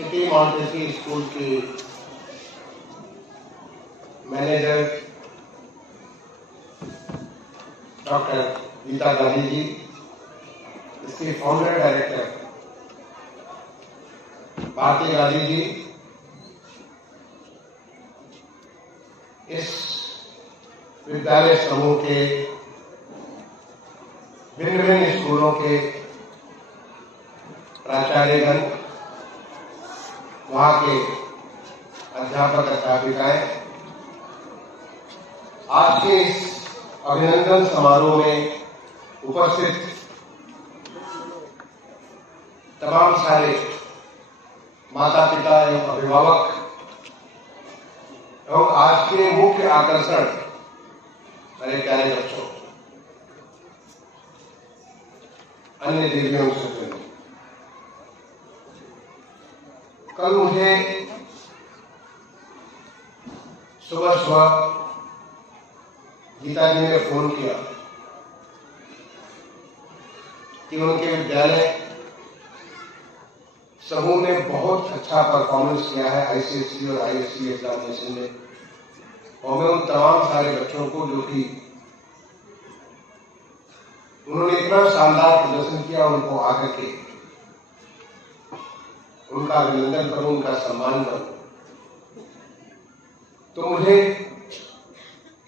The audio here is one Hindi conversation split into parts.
सिटी मॉन्टेसरी स्कूल की मैनेजर डॉक्टर गीता गांधी जी, इसके फाउंडर डायरेक्टर भारती गांधी जी, इस विद्यालय समूह के भिन्न भिन्न स्कूलों के प्राचार्यगण, वहां के अध्यापक अध्यापिकाएं, आज के इस अभिनंदन समारोह में उपस्थित तमाम सारे माता पिता एवं अभिभावक एवं आज के मुख्य आकर्षण मेरे प्यारे बच्चों, अन्य देवियों से कल मुझे सुबह गीता जी ने फोन किया कि उनके विद्यालय समूह ने बहुत अच्छा परफॉर्मेंस किया है आईसीएसई और आईएससी एग्जामिनेशन में, और मैं उन तमाम सारे बच्चों को जो कि उन्होंने इतना शानदार प्रदर्शन किया, उनको आकर के उनका अभिनंदन करूं, उनका सम्मान करूं। तो मुझे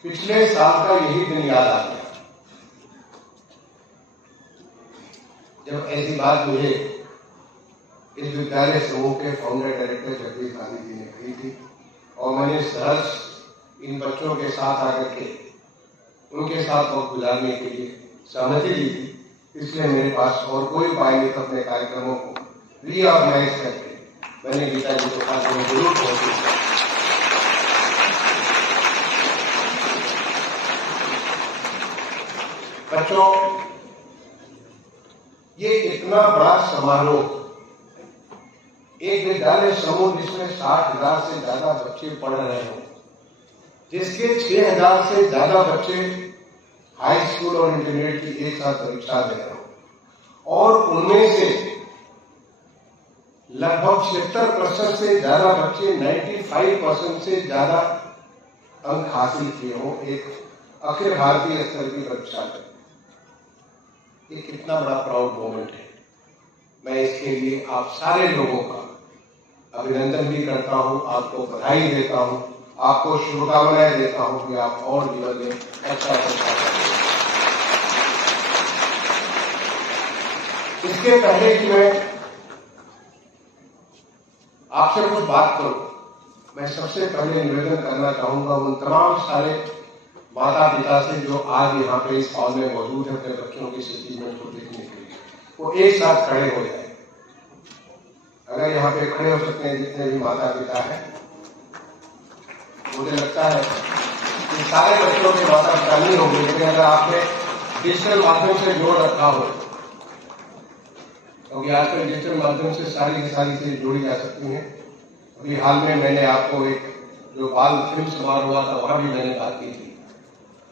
पिछले साल का यही दिन याद आ गया जब ऐसी बात मुझे इस विद्यालय समूह के फाउंडर डायरेक्टर जगदीश गांधी जी ने कही थी, और मैंने सहर्ष इन बच्चों के साथ आकर के उनके साथ वक्त गुजारने के लिए सहमति दी थी। इसलिए मेरे पास और कोई उपाय नहीं था अपने कार्यक्रमों को रीऑर्गेनाइज करके मैंने गीता जी के पास जरूर पहुंची। बच्चों, ये इतना बड़ा समारोह, एक विद्यालय समूह जिसमें 60,000 से ज्यादा बच्चे पढ़ रहे हो, जिसके 6,000 से ज्यादा बच्चे हाई स्कूल और इंटरमीडिएट की एक साथ परीक्षा दे रहे हो, और उनमें से लगभग 76% से ज्यादा बच्चे 95% से ज्यादा अंक हासिल किए हो एक अखिल भारतीय स्तर की परीक्षा में। ये कितना बड़ा प्राउड मोमेंट है। मैं इसके लिए आप सारे लोगों का अभिनंदन भी करता हूं, आपको बधाई देता हूं, आपको शुभकामनाएं देता हूं कि आप और जीवन में अच्छा करें। इसके पहले कि मैं आपसे कुछ बात करूं, मैं सबसे पहले निवेदन करना चाहूंगा उन तमाम सारे माता पिता से जो आज यहाँ पे इस हॉल में मौजूद है अपने बच्चों की अचीवमेंट को देखने के लिए, वो एक साथ खड़े हो जाए। अगर यहाँ पे खड़े हो सकते हैं जितने भी माता पिता हैं, मुझे लगता है कि सारे बच्चों के माता पिता नहीं होंगे, लेकिन अगर आपने डिजिटल माध्यम से जोड़ रखा हो, क्योंकि आजकल डिजिटल माध्यम से सारी की सारी चीजें जोड़ी जा सकती हैं। अभी हाल में मैंने आपको एक जो बाल फिल्म समारोह हुआ था वहां भी मैंने बात की थी।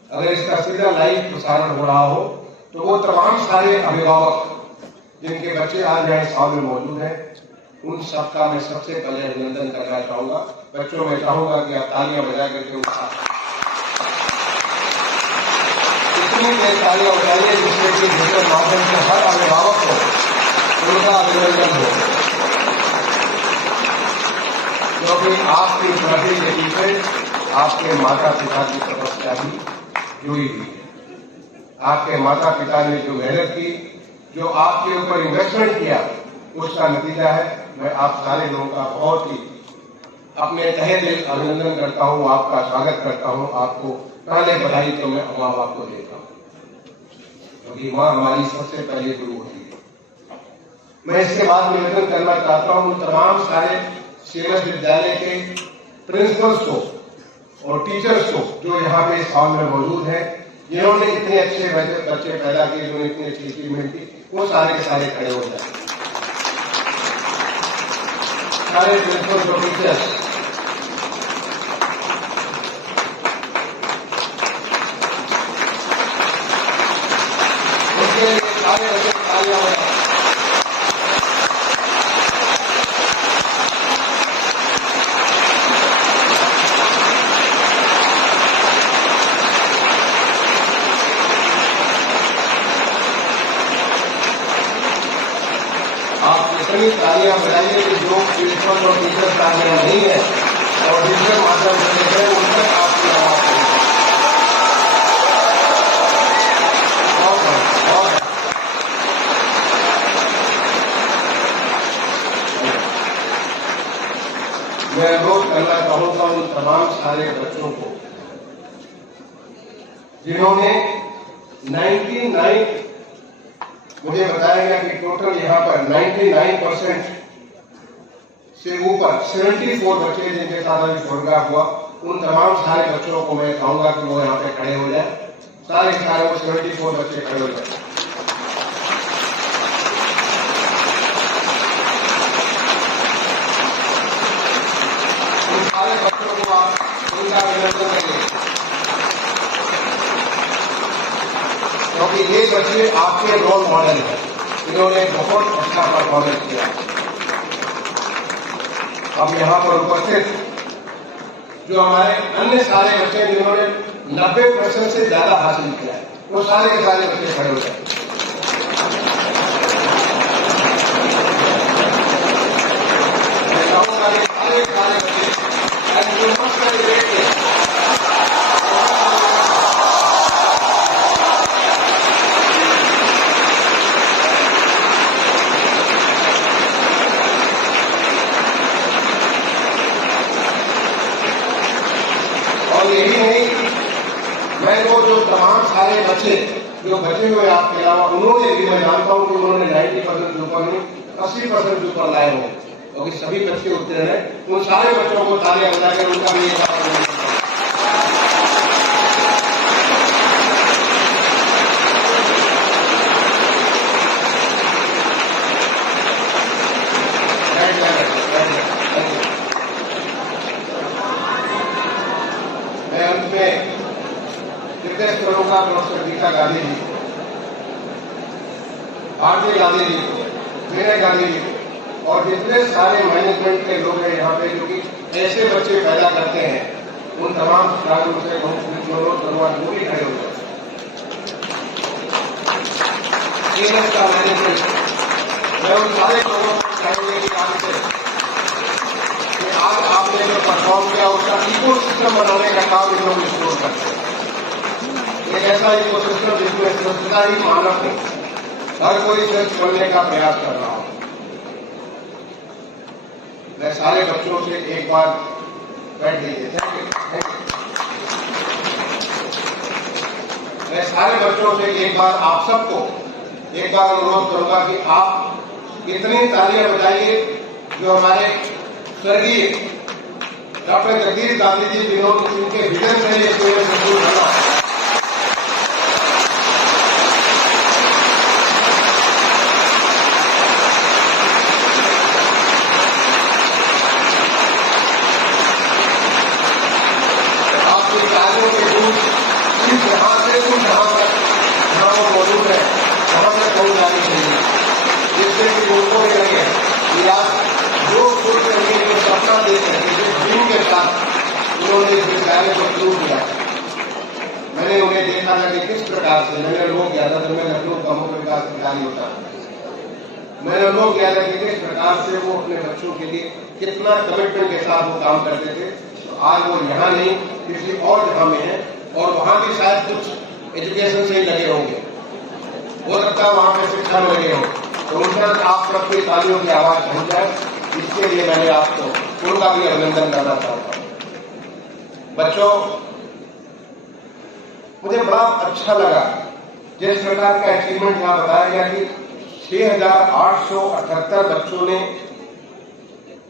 अगर इसका सीधा लाइव प्रसारण हो रहा हो तो वो तमाम सारे अभिभावक जिनके बच्चे आज यहाँ इस हॉल में मौजूद हैं, उन सबका मैं सबसे पहले अभिनंदन करना चाहूंगा। बच्चों में चाहूंगा कि आप तालियां बजा करके उनका इतनी देर तालियां बजाइए जिससे कि डिजिटल माध्यम से हर अभिभावक को उनका अभिनंदन हो, क्योंकि आपकी प्रगति के पीछे आपके माता पिता की तपस्या भी जुड़ी हुई है। आपके माता पिता ने जो मेहनत की, जो आपके ऊपर इन्वेस्टमेंट किया, उसका नतीजा है। मैं आप सारे लोगों का बहुत ही अपने तहे दिल अभिनंदन करता हूं, आपका स्वागत करता हूं। आपको पहले बधाई तो मैं माँ बाप को देता हूं, क्योंकि माँ हमारी सबसे पहले गुरु होती है। मैं इसके बाद निवेदन करना चाहता हूं तमाम सारे सीएमएस विद्यालय के प्रिंसिपल्स को और टीचर्स को जो यहाँ पे इस हॉल में मौजूद है, जिन्होंने इतने अच्छे बच्चे पैदा किए, जिन्होंने इतनी अच्छी अचीवमेंट की, वो सारे के सारे खड़े हो जाए। सारे प्रिंसिपल्स और टीचर्स उनके सारे बच्चे तालियां बजाइए कि जो प्रिंसिपल और टीचर तालियां नहीं है और डिजिटल माध्यम से देख रहे हैं, उन तक आपकी आवाज मैं अनुरोध करना चाहूंगा उन तमाम सारे बच्चों को जिन्होंने 99, मुझे बताया गया कि टोटल यहाँ पर 99% से ऊपर 74 बच्चे जिनके साथ अभी फोटोग्राफ हुआ, उन तमाम सारे बच्चों को मैं कहूंगा कि वो यहाँ पे खड़े हो जाए। सारे सारे वो 74 बच्चे खड़े हो जाए। उन सारे बच्चों को आप उनका अभिनंदन करिए, क्योंकि ये बच्चे आपके रोल मॉडल हैं। इन्होंने बहुत अच्छा परफॉर्मेंस किया। अब यहाँ पर उपस्थित जो हमारे अन्य सारे बच्चे जिन्होंने 90% से ज्यादा हासिल किया है, वो सारे के सारे बच्चे खड़े हो जाए। मैं कहूँगा कि सारे के सारे बच्चे और यही नहीं, मैं वो जो तमाम सारे बच्चे जो बचे हुए आपके अलावा, उन्होंने भी, मैं जानता हूं कि उन्होंने 90% से ऊपर नहीं 80% से ऊपर लाए हों, क्योंकि सभी बच्चे उत्तीर्ण हैं। उन सारे बच्चों को तालियां बजाकर उनका भी मैं अंत में निर्देश करूंगा प्रोफेसर गीता गांधी जी, भारतीय गांधी जी, मेरा गांधी जी और जितने सारे मैनेजमेंट के लोग हैं यहाँ पे जो कि ऐसे बच्चे पैदा करते हैं, उन तमाम छात्रों से धन्यवाद भी खड़े हो जाए। का मैनेजमेंट मैं उन सारे लोगों को कहेंगे कि आज आपने जो परफॉर्म किया उसका इको सिस्टम बनाने का काम इन लोग शुरू करते हैं। एक ऐसा इको सिस्टम जिसमें स्वच्छता ही मानक है, हर कोई स्वच्छ बनने का प्रयास कर रहा हो। मैं सारे बच्चों से एक बार बैठ लीजिए। मैं सारे बच्चों से एक बार आप सबको एक बार अनुरोध करूंगा कि आप इतनी तालियां बजाइए जो हमारे स्वर्गीय डॉक्टर जगदीश गांधी जी जिन्होंने उनके विजन से ये शुरू बना। आपकी कार्यों के दूर इस जहां से उस जहां तक जहां वो मौजूद है वहां तक पहुंच जानी चाहिए, जिससे कि उनको ये लगे कि आज जो खुद करके जो सपना देते हैं, जिस ड्रीम के साथ उन्होंने इस विद्यालय को शुरू किया। मैंने उन्हें देखा था कि किस प्रकार से, मैंने लोग गया था जब मैं लखनऊ का मुख्य विकास अधिकारी होता, मैंने लोग गया था कि किस प्रकार से वो अपने बच्चों के लिए कितना कमिटमेंट के साथ वो काम करते थे। तो आज वो यहाँ नहीं किसी और जगह में है और वहां भी शायद कुछ एजुकेशन से ही लगे होंगे, हो सकता है वहां पे शिक्षा में लगे हों। तो उन पर आप सबकी तालियों की आवाज पहुंच जाए, इसके लिए मैंने आपको उनका भी अभिनंदन करना चाहता हूं। बच्चों, मुझे बड़ा अच्छा लगा जिस प्रकार का अचीवमेंट यहां बताया गया कि 6,878 बच्चों ने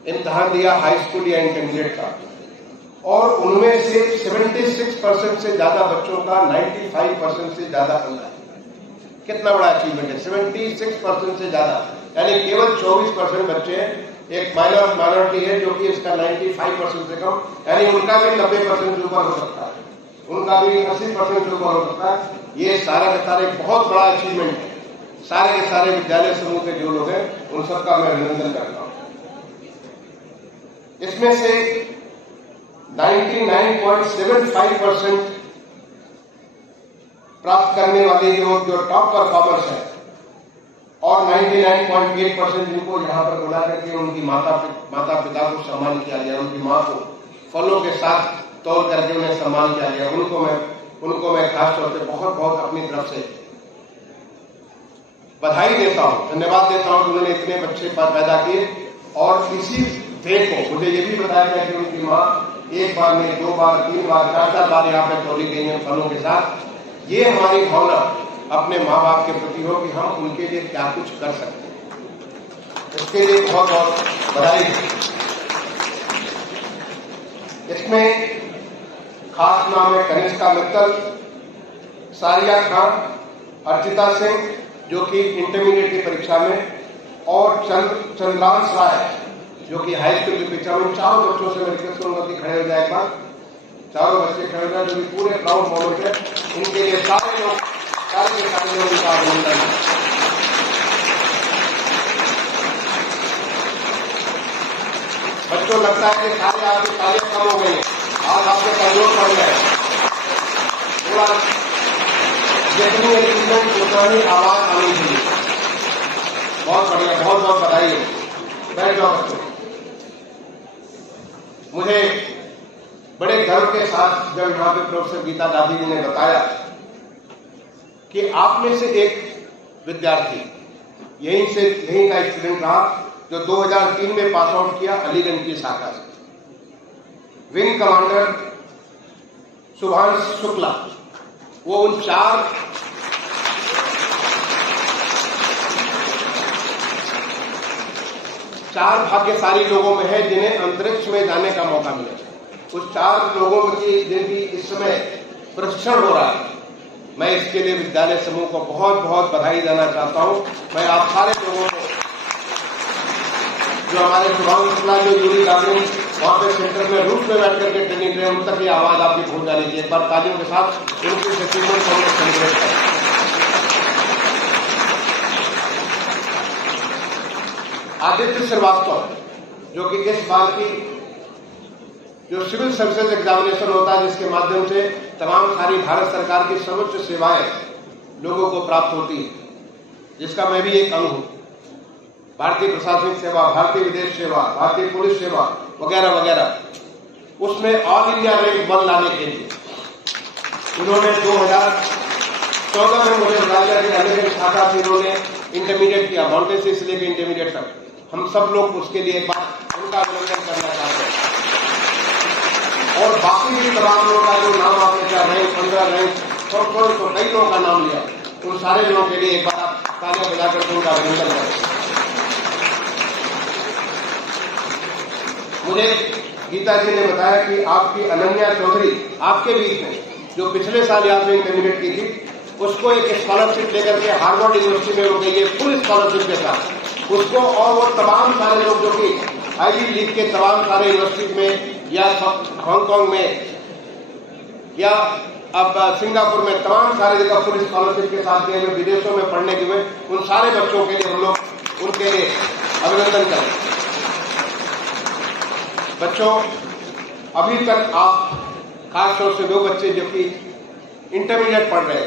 इम्तिहान दिया हाई स्कूल या इंटरमीडिएट का, और उनमें से 76% से ज्यादा बच्चों का 95% से ज्यादा अंक है। कितना बड़ा अचीवमेंट है, 76% से ज्यादा, यानी केवल 24% बच्चे एक माइनॉरिटी है जो कि इसका 95% से कम, यानी उनका भी 90% से ऊपर हो सकता है, उनका भी 80% से ऊपर हो सकता है। ये सारा का सारा एक बहुत बड़ा अचीवमेंट है। सारे के सारे विद्यालय समूह के जो लोग हैं उन सबका मैं अभिनंदन करता हूं। इसमें से 99.75% प्राप्त करने वाले जो टॉप परफॉर्मर्स हैं, और 99.8% जिनको यहाँ पर बुला करके उनकी माता पिता को सम्मान किया गया, उनकी माँ को फलों के साथ तोड़ करके उन्हें सम्मान किया गया, उनको मैं खास तौर से बहुत बहुत अपनी तरफ से बधाई देता हूँ, धन्यवाद देता हूँ कि उन्होंने इतने बच्चे पैदा किए। और इसी ध्येय को मुझे ये भी बताया गया कि उनकी माँ एक बार में, 2 बार, 3 बार, 4 बार यहाँ पे तोड़ी गई है फलों के साथ। ये हमारी भावना अपने माँ बाप के प्रति हो कि हम उनके लिए क्या कुछ कर सकते हैं, इसके लिए बहुत बहुत बधाई। इसमें खास नाम है कनिष्का मित्तल, सारिया खान, अर्चिता सिंह जो कि इंटरमीडिएट की परीक्षा में, और चंद्रांश राय जो कि हाई स्कूल की परीक्षा में। चारों बच्चों से मैं रिक्वेस्ट करूंगा कि खड़े हो जाए, एक बार चारों बच्चे खड़े हो जाए जो कि पूरे प्राउड मोमेंट है। इनके लिए सारे लोग इनका अभिनंदन है। बच्चों लगता है कि सारे आपकी तालियां कम हो गई है, आज आपके कमजोर पड़ गए, थोड़ा जितनी अचीवमेंट उतना ही आवाज आनी चाहिए। बहुत बढ़िया, बहुत बहुत बधाई है। बैठ जाओ बच्चों। मुझे बड़े गर्व के साथ जब यहाँ पे प्रोफेसर गीता दादी जी ने बताया कि आप में से एक विद्यार्थी यहीं का स्टूडेंट रहा जो 2003 में पास आउट किया अलीगंज की शाखा से, विंग कमांडर शुभांश शुक्ला। वो उन 4 भाग्यशाली लोगों में है जिन्हें अंतरिक्ष में जाने का मौका मिला। उस 4 लोगों की जिनकी इस समय प्रशिक्षण हो रहा है, मैं इसके लिए विद्यालय समूह को बहुत बहुत बधाई देना चाहता हूं। मैं आप सारे लोगों को जो हमारे शुभांश शुक्ला जो यूरी गार्डन वहां पे सेंटर में रूप में बैठ करके ट्रेनिंग रहे, उन तक ये आवाज आपकी पहुंच जानी चाहिए। एक बार तालियों के साथ उनकी अचीवमेंट को हम लोग सेलिब्रेट करें। आदित्य श्रीवास्तव जो कि इस बार की जो सिविल सर्विसेज एग्जामिनेशन होता है जिसके माध्यम से तमाम सारी भारत सरकार की सर्वोच्च सेवाएं लोगों को प्राप्त होती है, जिसका मैं भी एक अंग हूं। भारतीय प्रशासनिक सेवा, भारतीय विदेश सेवा, भारतीय पुलिस सेवा वगैरह वगैरह, उसमें ऑल इंडिया रैंक 1 लाने के लिए उन्होंने 2014 में मुझे बताया कि अलग अलग शाखा से उन्होंने इंटरमीडिएट किया, माउंटेन से लेकर इंटरमीडिएट तक। हम सब लोग उसके लिए एक बार उनका अभिनंदन करना चाहते हैं। और बाकी भी तमाम लोगों का जो नाम आपने क्या रैंक 15 रैंक तो कई लोगों का नाम लिया, उन सारे लोगों के लिए एक बार आप तालियां बजाकर उनका अभिनंदन करें। मुझे गीता जी ने बताया कि आपकी अनन्या चौधरी आपके बीच में जो पिछले साल यहाँ पे इंटरमीडिएट की थी, उसको एक स्कॉलरशिप लेकर के हार्वर्ड यूनिवर्सिटी में हो गई है फुल स्कॉलरशिप के साथ उसको। और वो तमाम सारे लोग जो कि आईवी लीग के तमाम सारे यूनिवर्सिटी में या हांगकांग में या अब सिंगापुर में तमाम सारे जगह फुल स्कॉलरशिप के साथ गए हुए, विदेशों में पढ़ने के हुए, उन सारे बच्चों के लिए हम लोग उनके अभिनंदन करें। बच्चों, अभी तक आप खासतौर से 2 बच्चे जो कि इंटरमीडिएट पढ़ रहे थे,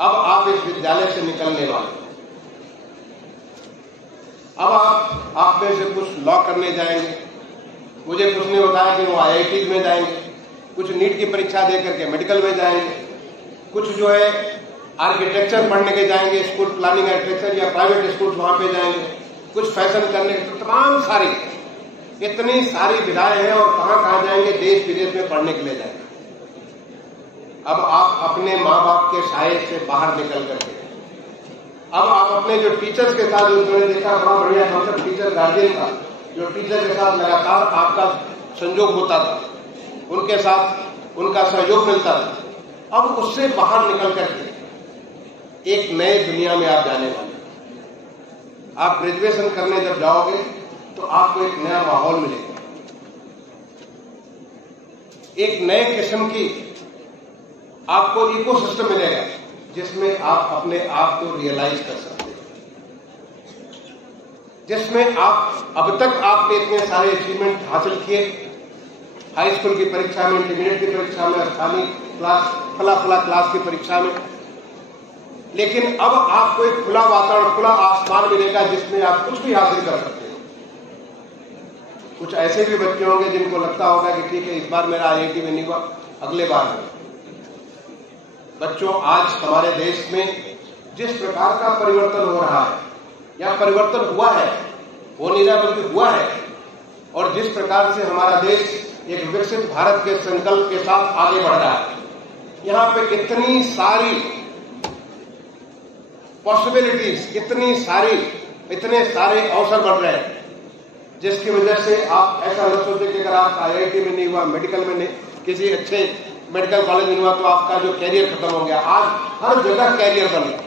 अब आप इस विद्यालय से निकलने वाले, अब आप में से कुछ लॉ करने जाएंगे, मुझे कुछ ने बताया कि वो IIT में जाएंगे, कुछ नीट की परीक्षा दे करके मेडिकल में जाएंगे, कुछ जो है आर्किटेक्चर पढ़ने के जाएंगे, स्कूल प्लानिंग आर्किटेक्चर या प्राइवेट स्कूल वहां पे जाएंगे, कुछ फैशन करने, तो तमाम सारी इतनी सारी विधाएं हैं और कहां जाएंगे, देश विदेश में पढ़ने के लिए जाएंगे। अब आप अपने माँ बाप के साये से बाहर निकल करके अब आप अपने जो टीचर्स के साथ, जो मैंने देखा बड़ा बढ़िया कॉन्सेप्ट टीचर गार्जियन का, जो टीचर के साथ लगातार आपका संयोग होता था, उनके साथ उनका सहयोग मिलता था, अब उससे बाहर निकल करके एक नए दुनिया में आप जाने वाले। आप ग्रेजुएशन करने जब जाओगे तो आपको एक नया माहौल मिलेगा, एक नए किस्म की आपको इकोसिस्टम मिलेगा जिसमें आप अपने आप को रियलाइज कर सकते हैं, जिसमें आप अब तक आपने इतने सारे अचीवमेंट हासिल किए, हाई स्कूल की परीक्षा में, इंटरमीडिएट की परीक्षा में, स्थानीय क्लास फला क्लास की परीक्षा में, लेकिन अब आपको एक खुला वातावरण, खुला आसमान मिलेगा जिसमें आप कुछ भी हासिल कर सकते हो। कुछ ऐसे भी बच्चे होंगे जिनको लगता होगा कि ठीक है, इस बार मेरा IIT में नहीं हुआ, अगले बार में। बच्चों, आज हमारे देश में जिस प्रकार का परिवर्तन हो रहा है, या परिवर्तन हुआ है, हो नहीं रहा बल्कि हुआ है, और जिस प्रकार से हमारा देश एक विकसित भारत के संकल्प के साथ आगे बढ़ रहा है, यहाँ पे कितनी सारी पॉसिबिलिटीज, इतने सारे अवसर बढ़ रहे हैं, जिसकी वजह से आप ऐसा न सोचें कि अगर आप IIT में नहीं हुआ, मेडिकल में नहीं, किसी अच्छे मेडिकल कॉलेज में हुआ तो आपका जो कैरियर खत्म हो गया। आज हर जगह कैरियर बन गया,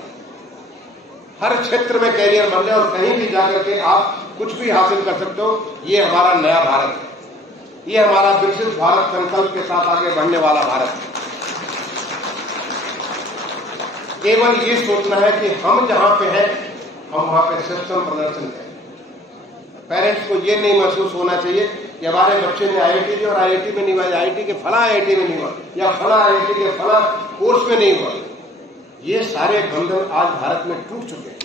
हर क्षेत्र में कैरियर बन गया, और कहीं भी जाकर के आप कुछ भी हासिल कर सकते हो। ये हमारा नया भारत है, ये हमारा विकसित भारत संकल्प के साथ आगे बढ़ने वाला भारत है। केवल ये सोचना है कि हम जहां पे हैं, हम वहां पे सिस्टम प्रदर्शन करें। पेरेंट्स को ये नहीं महसूस होना चाहिए कि हमारे बच्चे ने IIT दी और IIT में नहीं हुआ, IIT के फला IIT में नहीं हुआ, या फला IIT के फला कोर्स में नहीं हुआ। ये सारे बंधन आज भारत में टूट चुके हैं।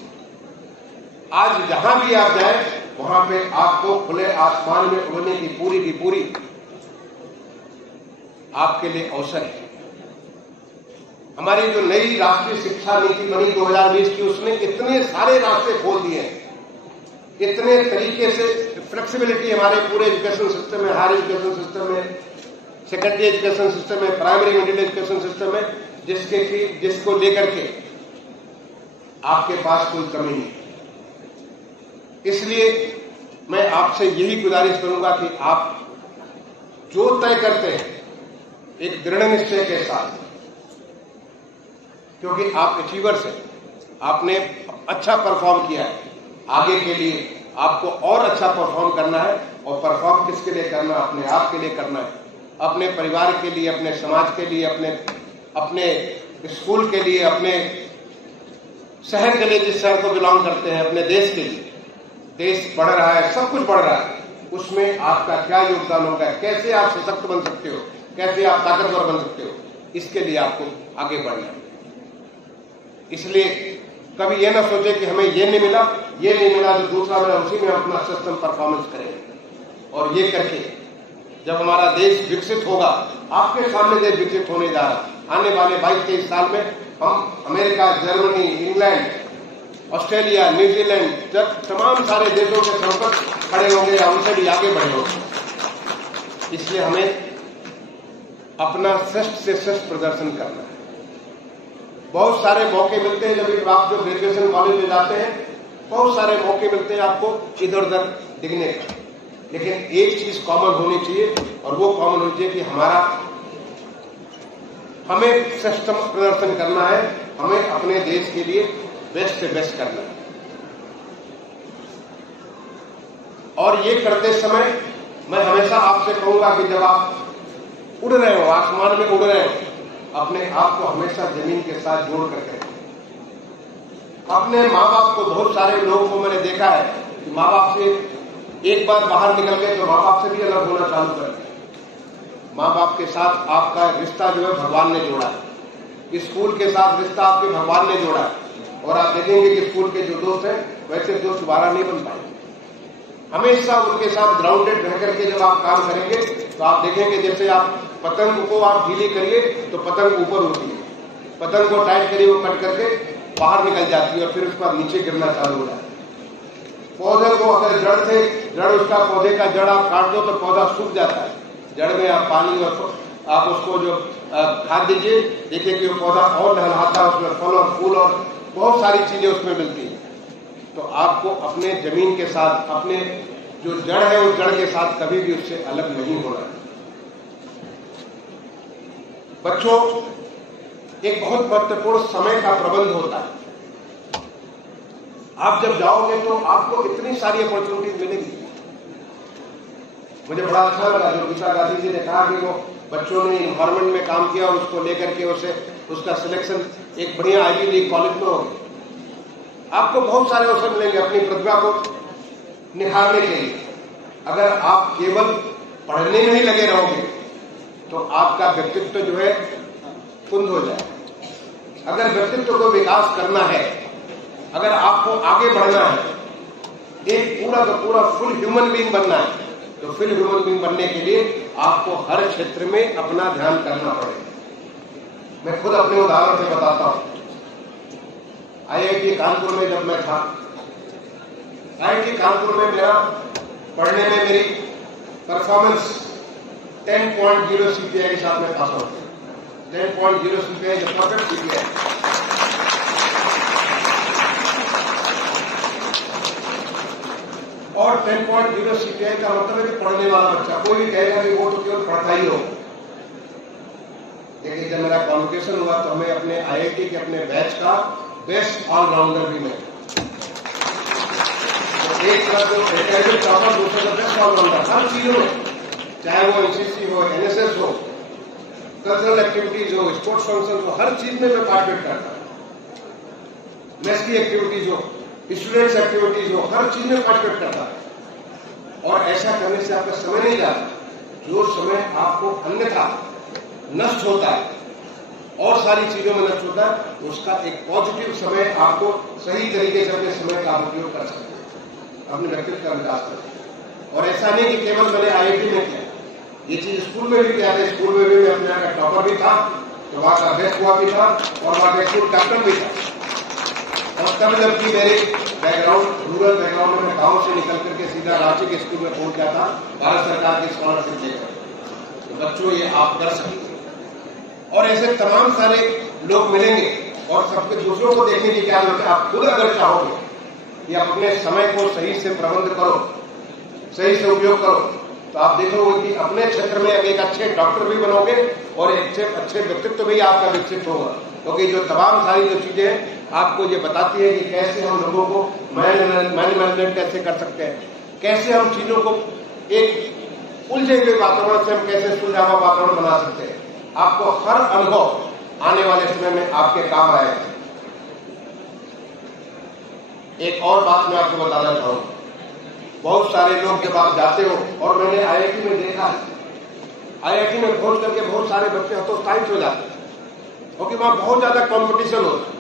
आज जहां भी आप जाएं, वहां पे आपको खुले आसमान में उड़ने की पूरी आपके लिए अवसर है। हमारी जो नई राष्ट्रीय शिक्षा नीति बनी 2020 की, उसने इतने सारे रास्ते खोल दिए हैं, इतने तरीके से फ्लेक्सिबिलिटी हमारे पूरे एजुकेशन सिस्टम में, हायर एजुकेशन सिस्टम में, सेकेंडरी एजुकेशन सिस्टम में, प्राइमरी मिडिल एजुकेशन सिस्टम में, जिसको लेकर के आपके पास कोई कमी नहीं। इसलिए मैं आपसे यही गुजारिश करूंगा कि आप जो तय करते हैं एक दृढ़ निश्चय के साथ, क्योंकि आप अचीवर्स हैं, आपने अच्छा परफॉर्म किया है, आगे के लिए आपको और अच्छा परफॉर्म करना है। और परफॉर्म किसके लिए करना? अपने आप के लिए करना है, अपने परिवार के लिए, अपने समाज के लिए, अपने स्कूल के लिए, अपने शहर के लिए, जिस शहर को बिलोंग करते हैं, अपने देश के लिए। देश बढ़ रहा है, सब कुछ बढ़ रहा है, उसमें आपका क्या योगदान होगा, कैसे आप सशक्त बन सकते हो, कैसे आप ताकतवर बन सकते हो, इसके लिए आपको आगे बढ़ना है। इसलिए कभी यह ना सोचे कि हमें ये नहीं मिला तो दूसरा मिला, उसी में अपना सिस्टम परफॉर्मेंस करेंगे। और ये करके जब हमारा देश विकसित होगा, आपके सामने देश विकसित होने जा रहा, आने वाले 22-23 साल में हम America, Germany, England, Australia, New Zealand, जब तमाम सारे देशों के समकक्ष खड़े होंगे या उनसे भी आगे बढ़े होंगे। इसलिए हमें अपना श्रेष्ठ से श्रेष्ठ प्रदर्शन करना है। बहुत सारे मौके मिलते हैं, जब आप जो ग्रेजुएशन कॉलेज में जाते हैं, बहुत सारे मौके मिलते हैं आपको इधर उधर दिखने का, लेकिन एक चीज कॉमन होनी चाहिए, और वो कॉमन होनी चाहिए कि हमें श्रेष्ठ प्रदर्शन करना है, हमें अपने देश के लिए बेस्ट से बेस्ट करना है। और ये करते समय मैं हमेशा आपसे कहूंगा कि जब आप उड़ रहे हो, आसमान में उड़ रहे हो, अपने आप को हमेशा जमीन के साथ जोड़ करके रखें। अपने माँ बाप को, बहुत सारे लोगों को मैंने देखा है कि माँ बाप से एक बार बाहर निकल गए तो माँ बाप से भी अलग होना चालू कर दिया। माँ बाप के साथ आपका रिश्ता जो है भगवान ने जोड़ा है, स्कूल के साथ रिश्ता आपके भगवान ने जोड़ा है, और आप देखेंगे कि स्कूल के जो दोस्त हैं वैसे दोस्त दोबारा नहीं बन पाएंगे। हमेशा उनके साथ ग्राउंडेड रह करके जब आप काम करेंगे तो आप देखेंगे, जैसे आप पतंग को आप ढीली करिए तो पतंग ऊपर उड़ती है, पतंग को टाइट करिए वो कट करके बाहर निकल जाती है और फिर उसके बाद नीचे गिरना चालू हो जाता है। पौधे को अगर जड़ उसका पौधे का जड़ आप काट दो तो पौधा सूख जाता है। जड़ में आप पानी और आप उसको जो खाद दीजिए, देखिए कि वो पौधा और लहलहाता है, उसमें फल और फूल और बहुत सारी चीजें उसमें मिलती है। तो आपको अपने जमीन के साथ, अपने जो जड़ है उस जड़ के साथ कभी भी उससे अलग नहीं होना है। बच्चों, एक बहुत महत्वपूर्ण समय का प्रबंध होता है। आप जब जाओगे तो आपको इतनी सारी अपॉर्चुनिटीज मिलेंगी। मुझे बड़ा अच्छा लगा जो गीता गांधी जी ने कहा कि वो बच्चों ने इन्वायरमेंट में काम किया और उसको लेकर के उसका सिलेक्शन एक बढ़िया आईवी लीग कॉलेज में हो गया। आपको बहुत सारे अवसर मिलेंगे अपनी प्रतिभा को निखारने के लिए। अगर आप केवल पढ़ने में ही लगे रहोगे तो आपका व्यक्तित्व जो है कुंद हो जाए। अगर व्यक्तित्व को विकास करना है, अगर आपको आगे बढ़ना है, एक पूरा का पूरा फुल ह्यूमन बीइंग बनना है, तो फुल ह्यूमन बीइंग बनने के लिए आपको हर क्षेत्र में अपना ध्यान करना पड़ेगा। मैं खुद अपने उदाहरण से बताता हूं। IIT कानपुर में जब मैं था, IIT कानपुर में मेरा पढ़ने में मेरी परफॉर्मेंस 10.0 CPI के साथ में पास आउट किया। 10.0 CPI जो परफेक्ट CPI। और 10.0 CPI का मतलब है कि पढ़ने वाला बच्चा। कोई भी कहेगा कि वो तो केवल पढ़ता ही हो, लेकिन जब मेरा कॉन्वोकेशन हुआ तो हमें अपने IIT के अपने बैच का बेस्ट ऑलराउंडर भी मिला। तो एक तरफ जो एकेडमिक टॉपर, दूसरे का बेस्ट ऑलराउंडर हर चीजों में, चाहे वो NCC हो, NSS हो, कल्चरल एक्टिविटीज हो, स्पोर्ट्स फंक्शन हो, हर चीज में मैं पार्टिसिपेट करता। मेस की एक्टिविटीज हो, स्टूडेंट्स एक्टिविटीज हो, हर चीज में पार्टिसिपेट करता है। और ऐसा करने से आपका समय नहीं जाता। जो समय आपको अन्यथा नष्ट होता है और सारी चीजों में नष्ट होता है, उसका एक पॉजिटिव समय आपको सही तरीके से अपने समय का उपयोग कर सकते हैं, अपने व्यक्तित्व का विकास कर सकते हैं। और ऐसा नहीं कि केवल मैंने IIT में किया, ये चीज स्कूल में भी किया था। स्कूल में भी मैं अपने यहाँ का टॉपर भी था, तो वहां का बेस्ट हुआ भी था, और वहां का स्कूल कैप्टन भी था। और तब जबकि मेरे बैकग्राउंड रूरल बैकग्राउंड में, गांव से निकल करके सीधा रांची के स्कूल में पहुंच गया था भारत सरकार की स्कॉलरशिप लेकर। तो बच्चों, ये आप कर सकते हैं। और ऐसे तमाम सारे लोग मिलेंगे, और सबके दूसरों को देखने की क्या जरूरत है। आप खुद अगर चाहोगे कि आप अपने समय को सही से प्रबंध करो, सही से उपयोग करो, तो आप देखोगे कि अपने क्षेत्र में एक अच्छे डॉक्टर भी बनोगे और एक अच्छे व्यक्तित्व भी आपका विकसित होगा। क्योंकि जो तमाम सारी जो चीजें आपको ये बताती है कि कैसे हम लोगों को मैनेजमेंट कैसे कर सकते हैं, कैसे हम चीजों को एक उलझे हुए वातावरण से हम कैसे सुलझा हुआ वातावरण बना सकते हैं। आपको हर अनुभव आने वाले समय में आपके काम आएगा। एक और बात मैं आपको बताना चाहूंगा। बहुत सारे लोग जब आप जाते हो, और मैंने IIT में देखा है, IIT में पहुंच करके बहुत सारे बच्चे हतोत्साहित हो जाते हैं, क्योंकि वहां बहुत ज्यादा कंपटीशन होता है।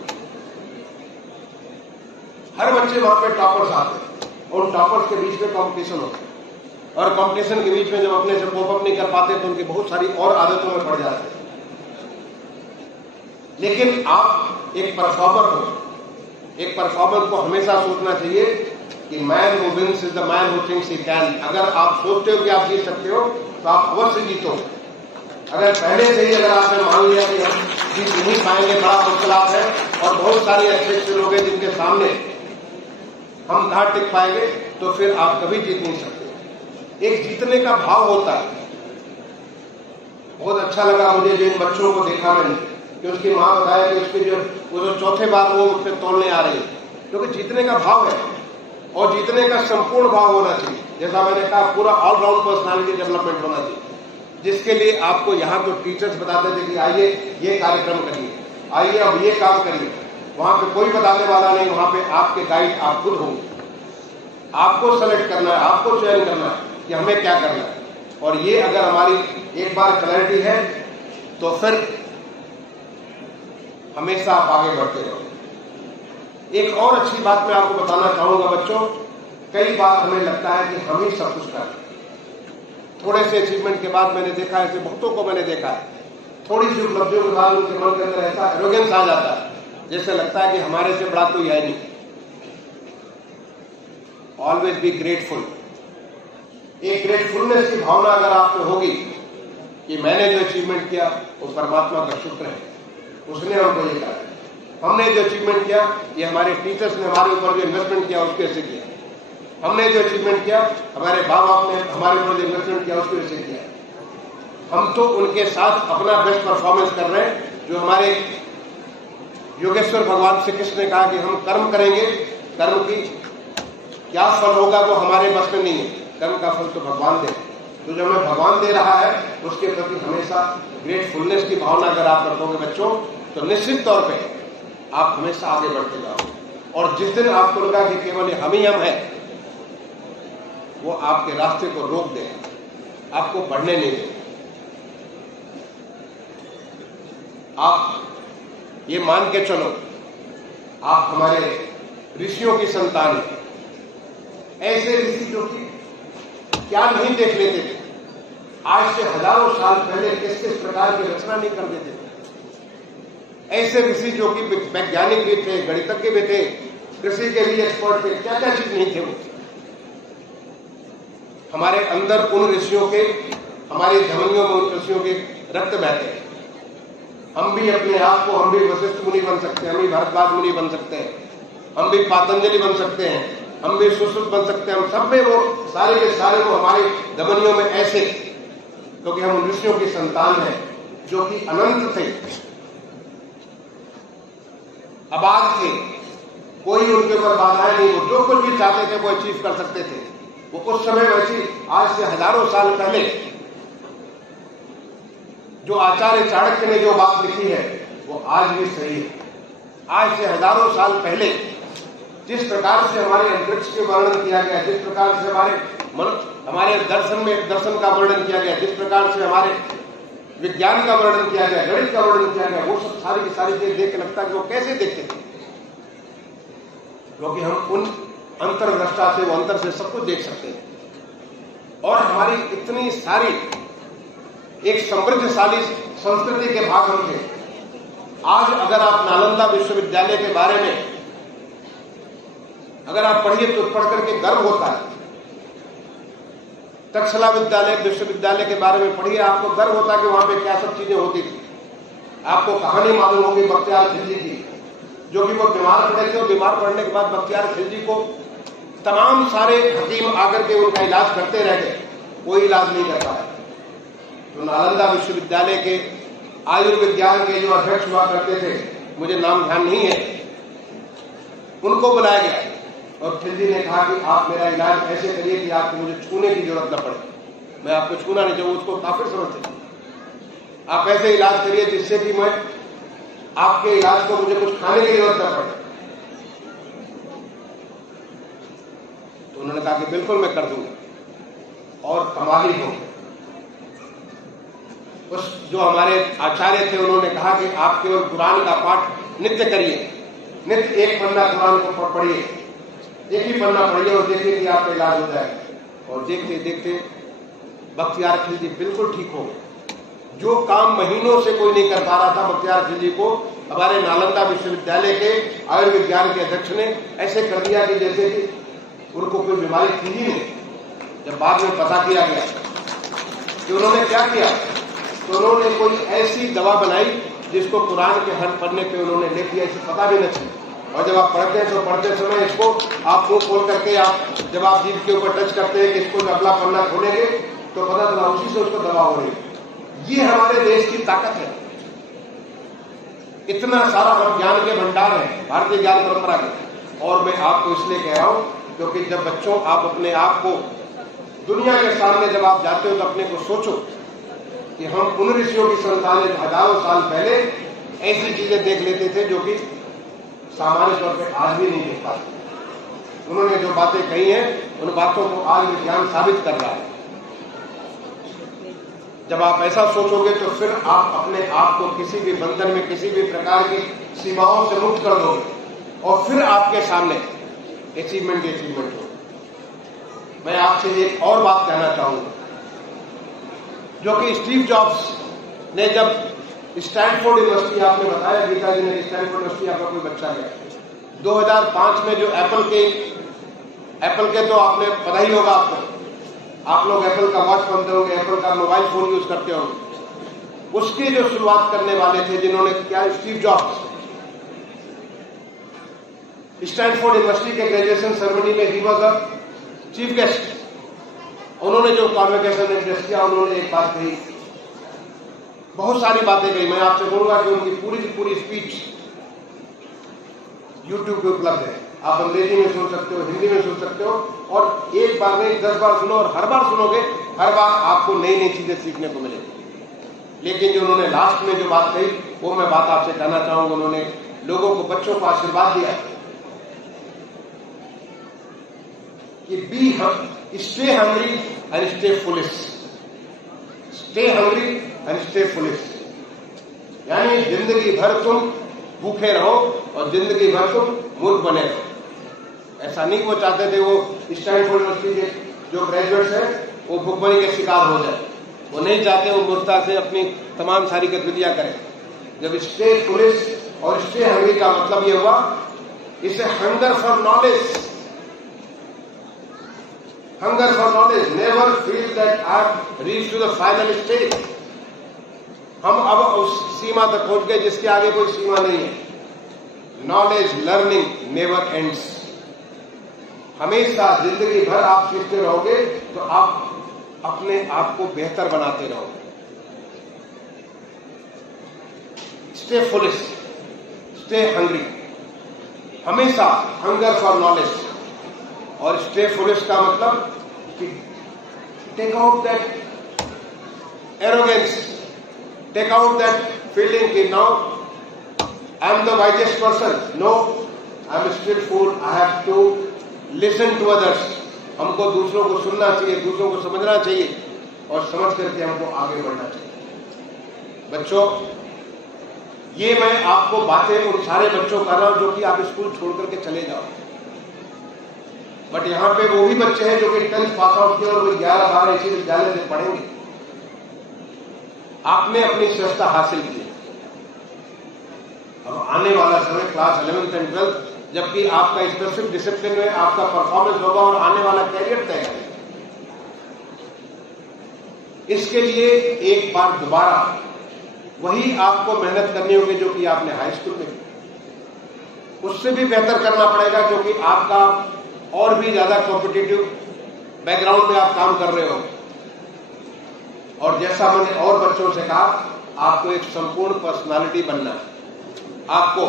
हर बच्चे वहां पे टॉपर्स आते हैं, और टॉपर्स के बीच में कंपटीशन होता है, और कंपटीशन के बीच में जब अपने से कोप अप नहीं कर पाते तो उनकी बहुत सारी और आदतों में पड़ जाते हैं। लेकिन आप एक परफॉर्मर हो, एक परफॉर्मर को हमेशा सोचना चाहिए कि man who wins is the man who thinks he can. अगर आप सोचते हो कि आप जीत सकते हो, तो आप अवश्य जीतो। अगर पहले से ही अगर आपने मान लिया कि हम जीत नहीं पाएंगे, बड़ा मुश्किलात है, और बहुत सारे अच्छे लोग हैं जिनके सामने हम कहां टिक पाएंगे, तो फिर आप कभी जीत नहीं सकते। एक जीतने का भाव होता है। बहुत अच्छा लगा मुझे जो इन बच्चों को देखा मैंने, कि उसकी मां बताया कि उसकी जो चौथे बार वो उससे तोड़ने आ रही है, क्योंकि जीतने का भाव है, और जीतने का संपूर्ण भाव होना चाहिए। जैसा मैंने कहा, पूरा ऑलराउंड पर्सनालिटी डेवलपमेंट होना चाहिए, जिसके लिए आपको यहाँ तो टीचर्स बताते थे कि आइए ये कार्यक्रम करिए, आइए अब ये काम करिए। वहां पे कोई बताने वाला नहीं, वहां पे आपके गाइड आप खुद होंगे। आपको सेलेक्ट करना है, आपको चयन करना है कि हमें क्या करना है। और ये अगर हमारी एक बार क्लैरिटी है, तो फिर हमेशा आप आगे बढ़ते रहो। एक और अच्छी बात मैं आपको बताना चाहूंगा बच्चों, कई बार हमें लगता है कि हम ही सब कुछ कर, थोड़े से अचीवमेंट के बाद मैंने देखा है, ऐसे बहुतों को मैंने देखा है, थोड़ी सी उपलब्धियों के बाद उनके मन के अंदर ऐसा एरोगेंस आ जाता है, जैसे लगता है कि हमारे से बड़ा कोई है नहीं। Always be grateful. एक ग्रेटफुलनेस की भावना अगर आप में होगी कि मैंने जो अचीवमेंट किया वो परमात्मा का शुक्र है, उसने हमको ये कहा। हमने जो अचीवमेंट किया, ये हमारे टीचर्स ने हमारे ऊपर जो इन्वेस्टमेंट किया उसके वजह से किया। हमने जो अचीवमेंट किया, हमारे माँ बाप ने हमारे ऊपर जो इन्वेस्टमेंट किया उसकी वजह से किया। हम तो उनके साथ अपना बेस्ट परफॉर्मेंस कर रहे हैं। जो हमारे योगेश्वर भगवान श्री कृष्ण ने कहा कि हम कर्म करेंगे, कर्म की क्या फल होगा वो हमारे बस में नहीं है, कर्म का फल तो भगवान दे। तो जो हमें भगवान दे रहा है उसके प्रति हमेशा ग्रेटफुलनेस की भावना अगर आप रखोगे बच्चों, तो निश्चित तौर पे आप हमेशा आगे बढ़ते जाओगे। और जिस दिन आपको लगा कि केवल हम ही हम हैं, वो आपके रास्ते को रोक दे, आपको बढ़ने नहीं दे। आप ये मान के चलो आप हमारे ऋषियों की संतान हैं। ऐसे ऋषि जो कि क्या नहीं देख लेते थे, आज से हजारों साल पहले किस किस प्रकार की रचना नहीं कर देते थे। ऐसे ऋषि जो कि वैज्ञानिक भी थे, गणितज्ञ भी थे, कृषि के लिए एक्सपर्ट थे, क्या क्या चीज नहीं थे वो। हमारे अंदर उन ऋषियों के, हमारी धमनियों में उन ऋषियों के रक्त बहते हैं। हम भी अपने आप को, हम भी वशिष्ठ मुनि बन सकते हैं, हम भी भरद्वाज मुनि बन सकते हैं, हम भी पातंजलि बन सकते हैं, हम भी सुश्रुत बन सकते हैं। हम सब में वो सारे के सारे वो हमारी धमनियों में ऐसे, क्योंकि हम उन ऋषियों की संतान हैं जो कि अनंत थे, अबाध थे, कोई उनके ऊपर बाधाएं नहीं। वो जो कुछ भी चाहते थे वो अचीव कर सकते थे। वो उस समय वैसी, आज से हजारों साल पहले जो आचार्य चाणक्य ने जो बात लिखी है वो आज भी सही है। आज से हजारों साल पहले जिस प्रकार से हमारे अंतरिक्ष के वर्णन किया गया, जिस प्रकार से हमारे दर्शन का वर्णन किया गया, जिस प्रकार से हमारे विज्ञान का वर्णन किया गया, गणित का वर्णन किया गया, वो सब सारी की सारी चीजें देख के लगता है कि वो कैसे देखते थे, क्योंकि हम उन अंतर्दृष्टा से, वो अंतर से सब कुछ देख सकते हैं। और हमारी इतनी सारी एक समृद्धशाली संस्कृति के भाग हम थे। आज अगर आप नालंदा विश्वविद्यालय के बारे में अगर आप पढ़िए तो पढ़ करके गर्व होता है। तक्षशिला विश्वविद्यालय के बारे में पढ़िए, आपको गर्व होता है कि वहां पे क्या सब चीजें होती थी। आपको कहानी मालूम होगी बख्तियार खिलजी की, जो कि वो बीमार पड़े थे और बीमार पड़ने के बाद बख्तियार खिलजी को तमाम सारे हकीम आकर के उनका इलाज करते रह गए, कोई इलाज नहीं कर पाया। तो नालंदा विश्वविद्यालय के आयुर्विज्ञान के जो अध्यक्ष हुआ करते थे, मुझे नाम ध्यान नहीं है, उनको बुलाया गया और खिलजी ने कहा कि आप मेरा इलाज ऐसे करिए कि आपको मुझे छूने की जरूरत न पड़े। मैं आपको छूना नहीं, जो उसको काफिर समझते, आप ऐसे इलाज करिए जिससे कि मैं आपके इलाज को मुझे कुछ खाने की जरूरत न पड़े। तो उन्होंने कहा कि बिल्कुल मैं कर दूंगा। और कमाल ही हो, उस जो हमारे आचार्य थे उन्होंने कहा कि आप केवल कुरान का पाठ नित्य करिए, नित्य एक पन्ना कुरान को पढ़िए, एक ही पन्ना पढ़िए और देखिए कि आपका इलाज हो जाएगा। और देखते देखते बख्तियार खिलजी बिल्कुल ठीक हो गए। जो काम महीनों से कोई नहीं कर पा रहा था, बख्तियार खिलजी को हमारे नालंदा विश्वविद्यालय के आयुर्विज्ञान के अध्यक्ष ने ऐसे कर दिया कि जैसे कि उनको कोई बीमारी थी ही नहीं। जब बाद में पता किया गया कि उन्होंने क्या किया, तो उन्होंने कोई ऐसी दवा बनाई जिसको कुरान के हर पन्ने पे उन्होंने लिख दिया, इसे पता भी नहीं चला। और जब आप पढ़ते हैं तो पढ़ते समय इसको आप मुंह खोल करके आप जब आप जीभ के ऊपर टच करते हैं कि इसको अगला पन्ना खोलेंगे तो पता चला उसी से उसको दवा हो रही है। ये हमारे देश की ताकत है। इतना सारा हम ज्ञान के भंडार है भारतीय ज्ञान परंपरा के। और मैं आपको इसलिए कह रहा हूं क्योंकि जब बच्चों आप अपने आप को दुनिया के सामने जब आप जाते हो तो अपने को सोचो कि हम उन ऋषियों की संतान हजारों साल पहले ऐसी चीजें देख लेते थे जो कि सामान्य तौर पे आज भी नहीं देख पाते। उन्होंने जो बातें कही हैं उन बातों को आज विज्ञान साबित कर रहा है। जब आप ऐसा सोचोगे तो फिर आप अपने आप को किसी भी बंधन में, किसी भी प्रकार की सीमाओं से मुक्त कर दोगे और फिर आपके सामने अचीवमेंट हो। मैं आपसे एक और बात कहना चाहूंगा, जो कि स्टीव जॉब्स ने जब स्टैनफोर्ड यूनिवर्सिटी, आपने बताया गीता जी ने स्टैनफोर्ड यूनिवर्सिटी आपका कोई बच्चा गया 2005 में, जो एप्पल के तो आपने पता ही होगा आपको, आप लोग एप्पल का वॉच पहनते होंगे, एप्पल का मोबाइल फोन यूज करते होंगे। उसकी जो शुरुआत करने वाले थे जिन्होंने क्या, स्टीव जॉब्स, स्टैनफोर्ड यूनिवर्सिटी के ग्रेजुएशन सेरेमनी में he was a chief guest. उन्होंने जो कॉन्वोकेशन एड्रेस किया, उन्होंने एक बात कही, बहुत सारी बातें कही। मैं आपसे बोलूंगा कि उनकी पूरी स्पीच यूट्यूब पे उपलब्ध है, आप अंग्रेजी में सुन सकते हो, हिंदी में सुन सकते हो, और एक बार नहीं 10 बार सुनो, और हर बार सुनोगे, हर बार आपको नई नई चीजें सीखने को मिलेगी। लेकिन जो उन्होंने लास्ट में जो बात कही, वो मैं बात आपसे कहना चाहूंगा। उन्होंने लोगों को, बच्चों को आशीर्वाद दिया कि stay hungry and stay foolish, stay hungry and stay foolish, यानी जिंदगी भर तुम भूखे रहो और जिंदगी भर तुम मूर्ख बने रहो। ऐसा नहीं वो चाहते थे वो स्टैनफोर्ड यूनिवर्सिटी के जो ग्रेजुएट्स हैं वो भुखमरी के शिकार हो जाए। वो नहीं चाहते वो मूर्खता से अपनी तमाम सारी गतिविधियां करें। जब स्टे पुलिस और स्टे हंग्री का मतलब ये हुआ, इसे hunger for knowledge, hunger for knowledge, never feel that I reach to the final stage. हम अब उस सीमा तक पहुंच गए जिसके आगे कोई सीमा नहीं है। Knowledge learning never ends. हमेशा जिंदगी भर आप सीखते रहोगे तो आप अपने आप को बेहतर बनाते रहोगे। स्टे फुलिश, स्टे हंग्री, हमेशा हंगर फॉर नॉलेज। और स्टे फुलिश का मतलब कि take out that arrogance, take out that feeling कि now I am the wisest person. No, I am still fool, I have to listen to others. हमको दूसरों को सुनना चाहिए, दूसरों को समझना चाहिए और समझ करके हमको आगे बढ़ना चाहिए। बच्चों, ये मैं आपको बातें उन सारे बच्चों कर रहा हूं जो कि आप स्कूल छोड़ करके चले जाओ, बट यहां पे वो भी बच्चे हैं जो कि 10th पास आउट किए और वो 11-12 इसी विद्यालय में पढ़ेंगे। आपने अपनी श्रेष्ठता हासिल की। अब आने वाला समय क्लास 11th एंड 12th, जबकि आपका स्पेसिफिक डिसिप्लिन में आपका परफॉर्मेंस होगा और आने वाला कैरियर तय है। इसके लिए एक बार दोबारा वही आपको मेहनत करनी होगी जो कि आपने हाई स्कूल में की। उससे भी बेहतर करना पड़ेगा क्योंकि आपका और भी ज्यादा कॉम्पिटिटिव बैकग्राउंड में आप काम कर रहे हो। और जैसा मैंने और बच्चों से कहा, आपको एक संपूर्ण पर्सनालिटी बनना है। आपको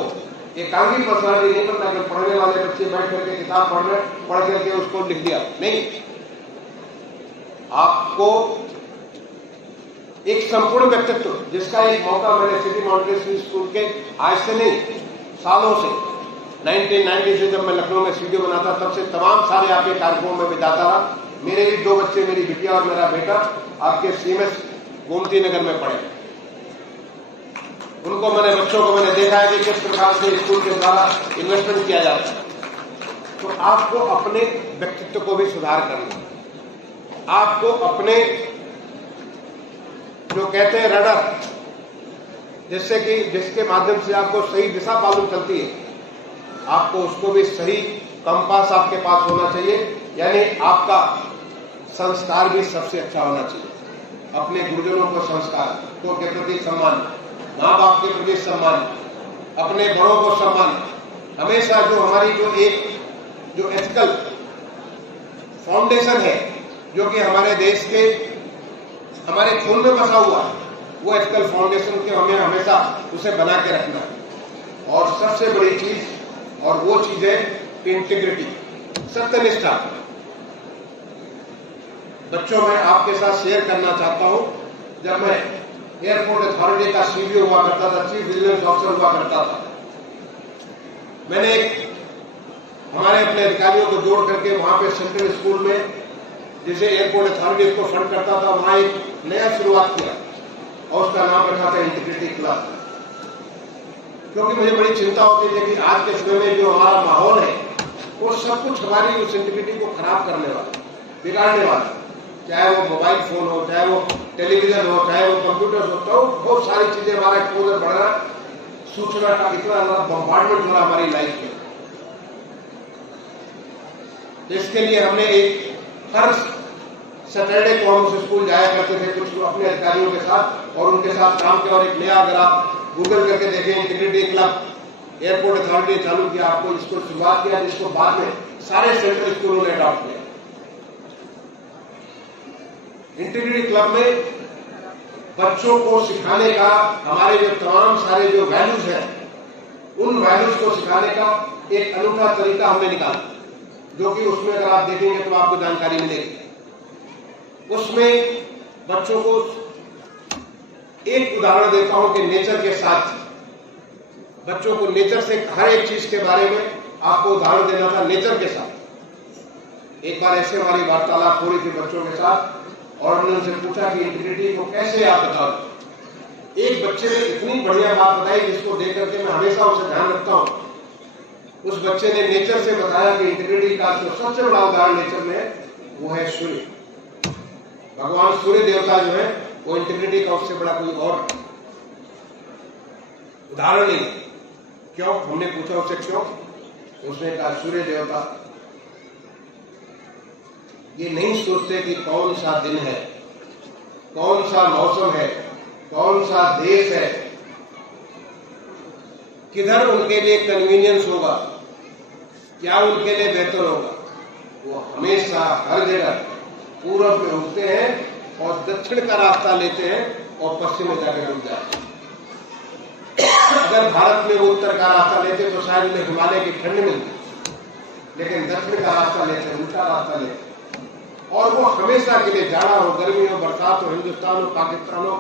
एकांगी पर्सनालिटी नहीं बनना कि पढ़ने वाले बच्चे बैठ करके किताब पढ़ करके उसको लिख दिया, नहीं। आपको एक संपूर्ण व्यक्तित्व, जिसका एक मौका मैंने सिटी मॉन्टेसरी स्कूल के आज से नहीं सालों से 1990 से जब मैं लखनऊ में सीडीओ बनाता तब से तमाम सारे आपके कार्यक्रमों में बिताता रहा। मेरे भी 2 बच्चे, मेरी बिटिया और मेरा बेटा आपके सीएमएस गोमती नगर में पढ़े। उनको मैंने बच्चों को मैंने देखा है कि किस प्रकार से स्कूल के द्वारा इन्वेस्टमेंट किया जाता है। तो आपको अपने व्यक्तित्व को भी सुधार करना, आपको अपने जो कहते हैं रडर, जिससे कि जिसके माध्यम से आपको सही दिशा मालूम चलती है, आपको उसको भी सही कंपास आपके पास होना चाहिए। यानी आपका संस्कार भी सबसे अच्छा होना चाहिए। अपने गुरुजनों को संस्कार को के प्रति सम्मान, माँ बाप के प्रति सम्मान, अपने बड़ों को सम्मान। हमेशा जो हमारी जो एथिकल फाउंडेशन है, जो कि हमारे देश के हमारे खून में बसा हुआ है, वो एथिकल फाउंडेशन के हमें हमेशा उसे बना के रखना है। और सबसे बड़ी चीज और वो चीज है इंटीग्रिटी, सत्यनिष्ठा। बच्चों, मैं आपके साथ शेयर करना चाहता हूं, जब मैं एयरपोर्ट अथॉरिटी का सीडीओ हुआ करता था, चीफ विजिलेंस ऑफिसर हुआ करता था, मैंने हमारे अपने अधिकारियों को जोड़ करके वहां पे सेंट्रल स्कूल में, जिसे एयरपोर्ट अथॉरिटी को फंड करता था, वहां एक नया शुरुआत किया और उसका नाम रखा था इंटीग्रिटी क्लब। क्योंकि मुझे बड़ी चिंता होती थी कि आज के समय में जो हमारा माहौल है वो सब कुछ हमारी उस इंटीग्रिटी को खराब करने वाला, बिगाड़ने वाला, चाहे वो मोबाइल फोन हो, चाहे वो टेलीविजन हो, चाहे वो कंप्यूटर हो, तो बहुत सारी चीजें हमारा एक्सपोजर बढ़ रहा, सूचना का इतना बम्बार्डमेंट हो रहा हमारी लाइफ में। इसके लिए हमने हर सैटरडे को हम उस स्कूल जाया करते थे कुछ अपने अधिकारियों के साथ और उनके साथ काम किया। और एक नया, अगर आप गूगल करके देखें, इंटीग्रिटी क्लब एयरपोर्ट अथॉरिटी चालू किया, आपको इसको शुरुआत किया, जिसको बाद में सारे सेंट्रल स्कूलों ने अडॉप्ट किया। इंटीग्रिटी क्लब में बच्चों को सिखाने का, हमारे जो तमाम सारे जो वैल्यूज हैं, उन वैल्यूज को सिखाने का एक अनूठा तरीका हमने निकाला, जो कि उसमें अगर आप देखेंगे तो आपको जानकारी मिलेगी। उसमें बच्चों को एक उदाहरण देता हूं कि नेचर के साथ, बच्चों को नेचर से हर एक चीज के बारे में आपको उदाहरण देना था नेचर के साथ। एक बार ऐसे हमारी वार्तालाप हो रही थी बच्चों के साथ और हमने उनसे पूछा कि इंटीग्रिटी को कैसे आप बताओ। एक बच्चे ने इतनी बढ़िया बात बताई जिसको देख करके मैं हमेशा उसे ध्यान रखता हूं। उस बच्चे ने नेचर से बताया कि इंटीग्रिटी का जो सबसे बड़ा उदाहरण नेचर में है वो है सूर्य। भगवान सूर्य देवता जो है वो इंटीग्रिटी का उससे बड़ा कोई और उदाहरण नहीं। क्यों? हमने पूछा उससे क्यों, उसने कहा सूर्य देवता ये नहीं सोचते कि कौन सा दिन है, कौन सा मौसम है, कौन सा देश है, किधर उनके लिए कन्वीनियंस होगा, क्या उनके लिए बेहतर होगा। वो हमेशा हर जगह पूरब में उठते हैं और दक्षिण का रास्ता लेते हैं और पश्चिम में जाकर डूब जाते हैं। अगर भारत में वो उत्तर का रास्ता लेते तो शायद उन्हें हिमालय की ठंड मिलती, लेकिन दक्षिण का रास्ता लेते, उल्टा रास्ता लेते। और वो हमेशा के लिए, जाड़ा हो, गर्मी हो, बरसात हो, हिंदुस्तान हो, पाकिस्तान हो,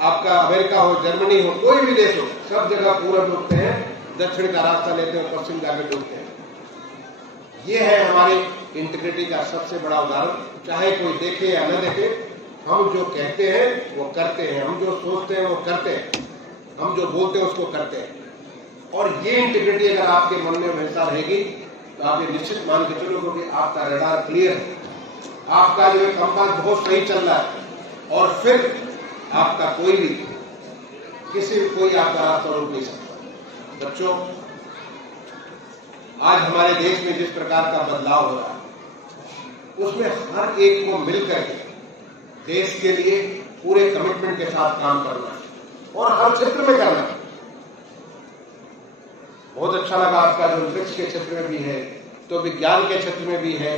आपका अमेरिका हो, जर्मनी हो, कोई भी देश हो, सब जगह पूरब में उठते हैं, दक्षिण का रास्ता लेते हैं, पश्चिम जाकर डूबते हैं। ये है हमारी इंटीग्रिटी का सबसे बड़ा उदाहरण। चाहे कोई देखे या न देखे, हम जो कहते हैं वो करते हैं, हम जो सोचते हैं वो करते हैं, हम जो बोलते हैं उसको करते हैं। और ये इंटीग्रिटी अगर आपके मन में हमेशा रहेगी तो आप ये निश्चित मान के चलोगे कि आपका रडार क्लियर है, आपका जो कंपास बहुत सही चल रहा है, और फिर आपका कोई आपका रास्ता रोक नहीं सकता। बच्चों, आज हमारे देश में जिस प्रकार का बदलाव हो रहा है उसमें हर एक को मिलकर के देश के लिए पूरे कमिटमेंट के साथ काम करना है और हर क्षेत्र में करना है। बहुत अच्छा लगा आपका जो अंतरिक्ष के क्षेत्र में भी है, तो विज्ञान के क्षेत्र में भी है।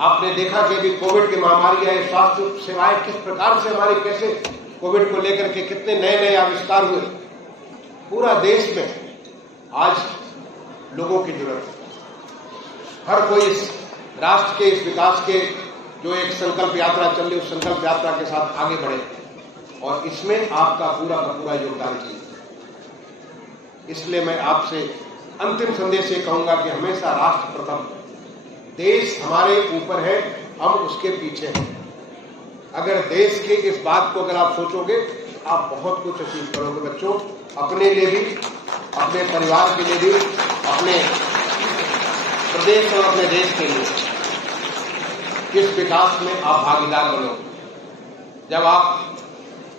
आपने देखा कि अभी कोविड की महामारी आई, स्वास्थ्य सेवाएं किस प्रकार से हमारी, कैसे कोविड को लेकर के कितने नए नए आविष्कार हुए। पूरा देश में आज लोगों की जरूरत है। हर कोई इस राष्ट्र के, इस विकास के जो एक संकल्प यात्रा चल रही है, उस संकल्प यात्रा के साथ आगे बढ़े और इसमें आपका पूरा का पूरा योगदान कीजिए। इसलिए मैं आपसे अंतिम संदेश ये कहूंगा कि हमेशा राष्ट्र प्रथम, देश हमारे ऊपर है, हम उसके पीछे हैं। अगर देश के इस बात को अगर आप सोचोगे आप बहुत कुछ अचीव करोगे। बच्चों, अपने लिए भी, अपने परिवार के लिए भी, अपने प्रदेश और अपने देश के लिए इस विकास में आप भागीदार बनोगे। जब आप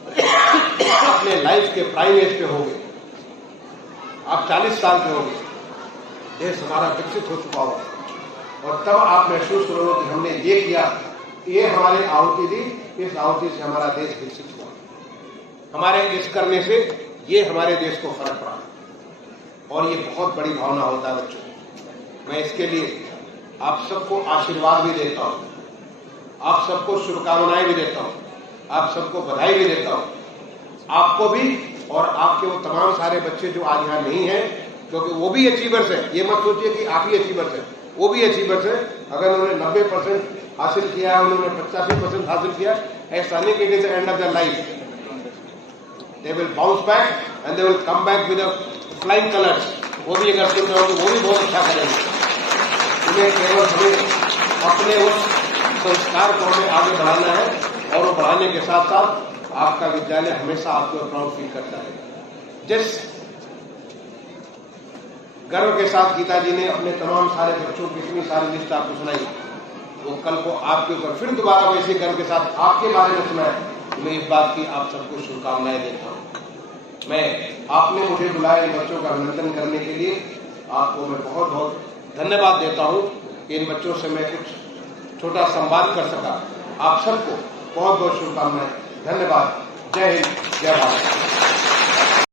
अपने लाइफ के प्राइम एज पे होगे, आप 40 साल के होंगे, देश हमारा विकसित हो चुका होगा और तब आप महसूस करोगे कि हमने ये किया, ये हमारी आहुति दी, इस आहुति से हमारा देश विकसित हुआ, हमारे इस करने से ये हमारे देश को फर्क पड़ा। और ये बहुत बड़ी भावना होता है बच्चों। मैं इसके लिए आप सबको आशीर्वाद भी देता हूं, आप सबको शुभकामनाएं भी देता हूं, आप सबको बधाई भी देता हूं, आपको भी और आपके वो तमाम सारे बच्चे जो आज यहां नहीं हैं, क्योंकि वो भी अचीवर्स हैं। ये मत सोचिए कि आप ही अचीवर्स हैं, वो भी अचीवर्स हैं। अगर उन्होंने 90% हासिल किया, उन्होंने 85% हासिल किया, ऐसा नहीं कि it is the end of the life. They will bounce back and they will come back with flying colours. वो भी अगर सुन रहे हो तो वो भी बहुत अच्छा करेंगे। उन्हें केवल हमें अपने उस संस्कार को हमें आगे बढ़ाना है और वो बढ़ाने के साथ साथ आपका विद्यालय हमेशा आपको प्राउड फील करता है। जिस गर्व के साथ गीता जी ने अपने तमाम सारे बच्चों की इतनी सारी लिस्ट आपको सुनाई, वो कल को आपके ऊपर फिर दोबारा वैसे गर्व के साथ आपके बारे में सुनाए। मैं इस बात की आप सबको शुभकामनाएं देता हूं। मैं आपने मुझे बुलाया इन बच्चों का अभिनंदन करने के लिए, आपको मैं बहुत बहुत धन्यवाद देता हूं कि इन बच्चों से मैं कुछ छोटा संवाद कर सका। आप सबको बहुत बहुत शुभकामनाएं। धन्यवाद। जय हिंद, जय भारत।